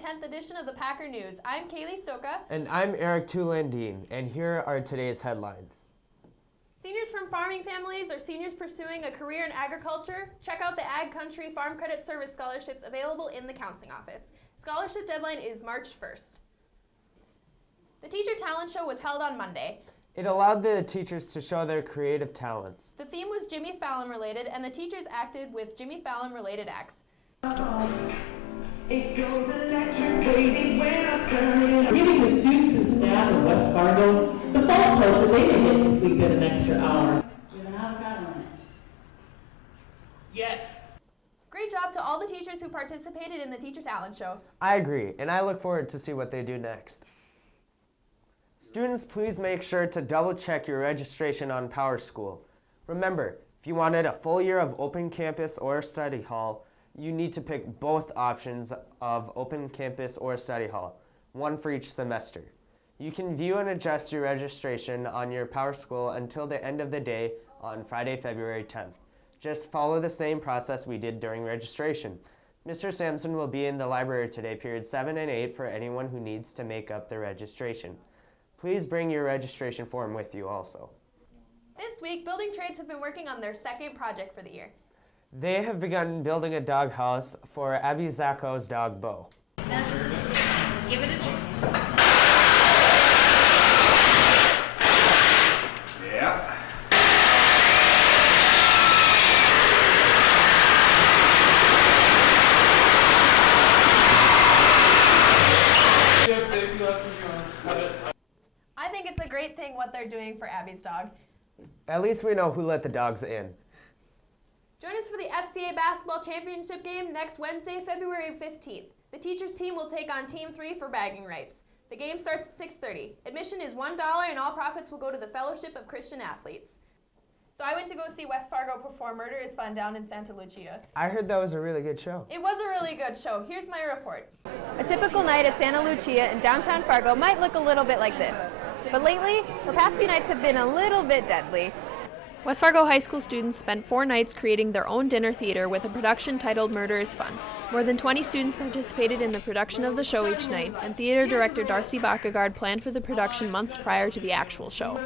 10th edition of the Packer News. I'm Kaylee Stoka. And I'm Eric Tulandine, and here are today's headlines. Seniors from farming families or seniors pursuing a career in agriculture, check out the Ag Country Farm Credit Service scholarships available in the counseling office. Scholarship deadline is March 1st. The Teacher Talent Show was held on Monday. It allowed the teachers to show their creative talents. The theme was Jimmy Fallon related, and the teachers acted with Jimmy Fallon related acts. It goes electric wavy when I'm turning. Giving the students and staff in West Fargo the false hope that they may get to sleep in an extra hour. Do an avocado on it? Yes. Great job to all the teachers who participated in the Teacher Talent Show. I agree, and I look forward to see what they do next. Students, please make sure to double check your registration on PowerSchool. Remember, if you wanted a full year of open campus or study hall, you need to pick both options of open campus or study hall, one for each semester. You can view and adjust your registration on your PowerSchool until the end of the day on Friday, February 10th. Just follow the same process we did during registration. Mr. Sampson will be in the library today, periods 7 and 8, for anyone who needs to make up their registration. Please bring your registration form with you also. This week, Building Trades have been working on their second project for the year. They have begun building a doghouse for Abby Zacco's dog, Bo. Give it a try. Yeah. I think it's a great thing what they're doing for Abby's dog. At least we know who let the dogs in. Join us for the FCA Basketball Championship game next Wednesday, February 15th. The teachers team will take on Team 3 for bagging rights. The game starts at 6:30. Admission is $1 and all profits will go to the Fellowship of Christian Athletes. So I went to go see West Fargo perform Murder is Fun down in Santa Lucia. I heard that was a really good show. It was a really good show. Here's my report. A typical night at Santa Lucia in downtown Fargo might look a little bit like this. But lately, the past few nights have been a little bit deadly. West Fargo High School students spent 4 nights creating their own dinner theater with a production titled Murder is Fun. More than 20 students participated in the production of the show each night, and theater director Darcy Bakagard planned for the production months prior to the actual show.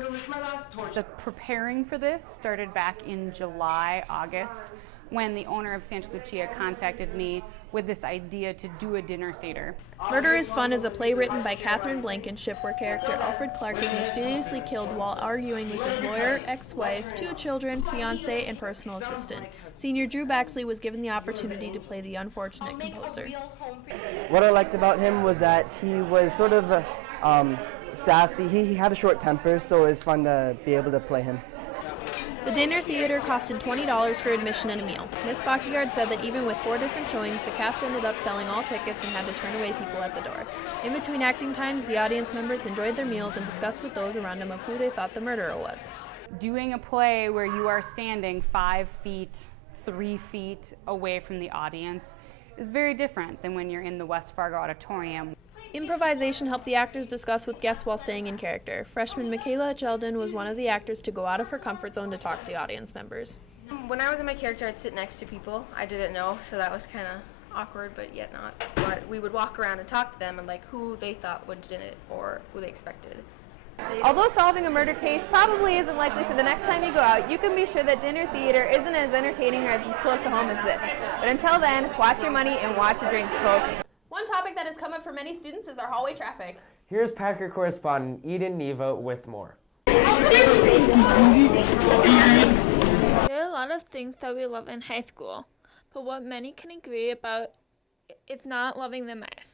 The preparing for this started back in July, August, when the owner of Santa Lucia contacted me with this idea to do a dinner theater. Murder is Fun is a play written by Catherine Blankenship where character Alfred Clark is mysteriously killed while arguing with his lawyer, ex-wife, 2 children, fiancé, and personal assistant. Senior Drew Baxley was given the opportunity to play the unfortunate composer. What I liked about him was that he was sort of sassy. He had a short temper, so it was fun to be able to play him. The dinner theater costed $20 for admission and a meal. Miss Bakagard said that even with 4 different showings, the cast ended up selling all tickets and had to turn away people at the door. In between acting times, the audience members enjoyed their meals and discussed with those around them of who they thought the murderer was. Doing a play where you are standing 5 feet, 3 feet away from the audience is very different than when you're in the West Fargo Auditorium. Improvisation helped the actors discuss with guests while staying in character. Freshman Michaela Sheldon was one of the actors to go out of her comfort zone to talk to the audience members. When I was in my character, I'd sit next to people I didn't know, so that was kind of awkward, but yet not. But we would walk around and talk to them and like who they thought would do it or who they expected. Although solving a murder case probably isn't likely for the next time you go out, you can be sure that dinner theater isn't as entertaining or as close to home as this. But until then, watch your money and watch your drinks, folks. One topic that has come up for many students is our hallway traffic. Here's Packer correspondent Eden Neva with more. There are a lot of things that we love in high school, but what many can agree about is not loving the mess.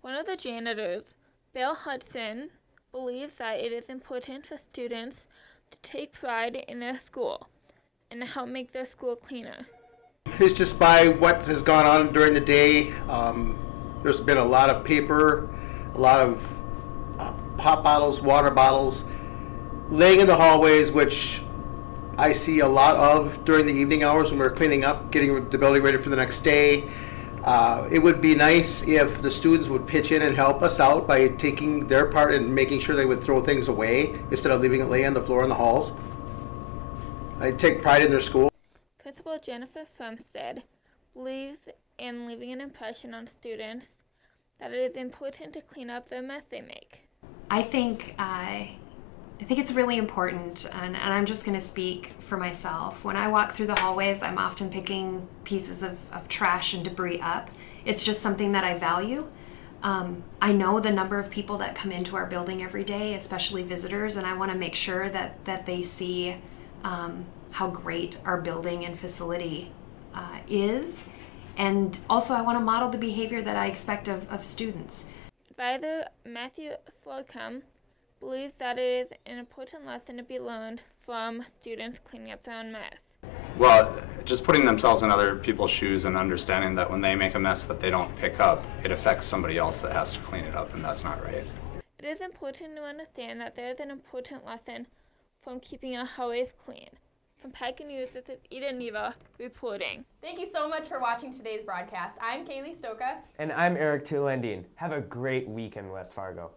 One of the janitors, Bill Hudson, believes that it is important for students to take pride in their school and to help make their school cleaner. It's just by what has gone on during the day. There's been a lot of paper, a lot of pop bottles, water bottles laying in the hallways, which I see a lot of during the evening hours when we're cleaning up, getting the building ready for the next day. It would be nice if the students would pitch in and help us out by taking their part and making sure they would throw things away instead of leaving it lay on the floor in the halls. I take pride in their school. Principal Jennifer Frumstead believes and leaving an impression on students that it is important to clean up the mess they make. I think it's really important, and I'm just going to speak for myself. When I walk through the hallways, I'm often picking pieces of trash and debris up. It's just something that I value. I know the number of people that come into our building every day, especially visitors, and I want to make sure that they see how great our building and facility is. And also I want to model the behavior that I expect of students. Advisor Matthew Slocum believes that it is an important lesson to be learned from students cleaning up their own mess. Well, just putting themselves in other people's shoes and understanding that when they make a mess that they don't pick up, it affects somebody else that has to clean it up, and that's not right. It is important to understand that there is an important lesson from keeping our hallways clean. From Pike News, this is Eden Neva reporting. Thank you so much for watching today's broadcast. I'm Kaylee Stoka. And I'm Eric Tulendine. Have a great week in West Fargo.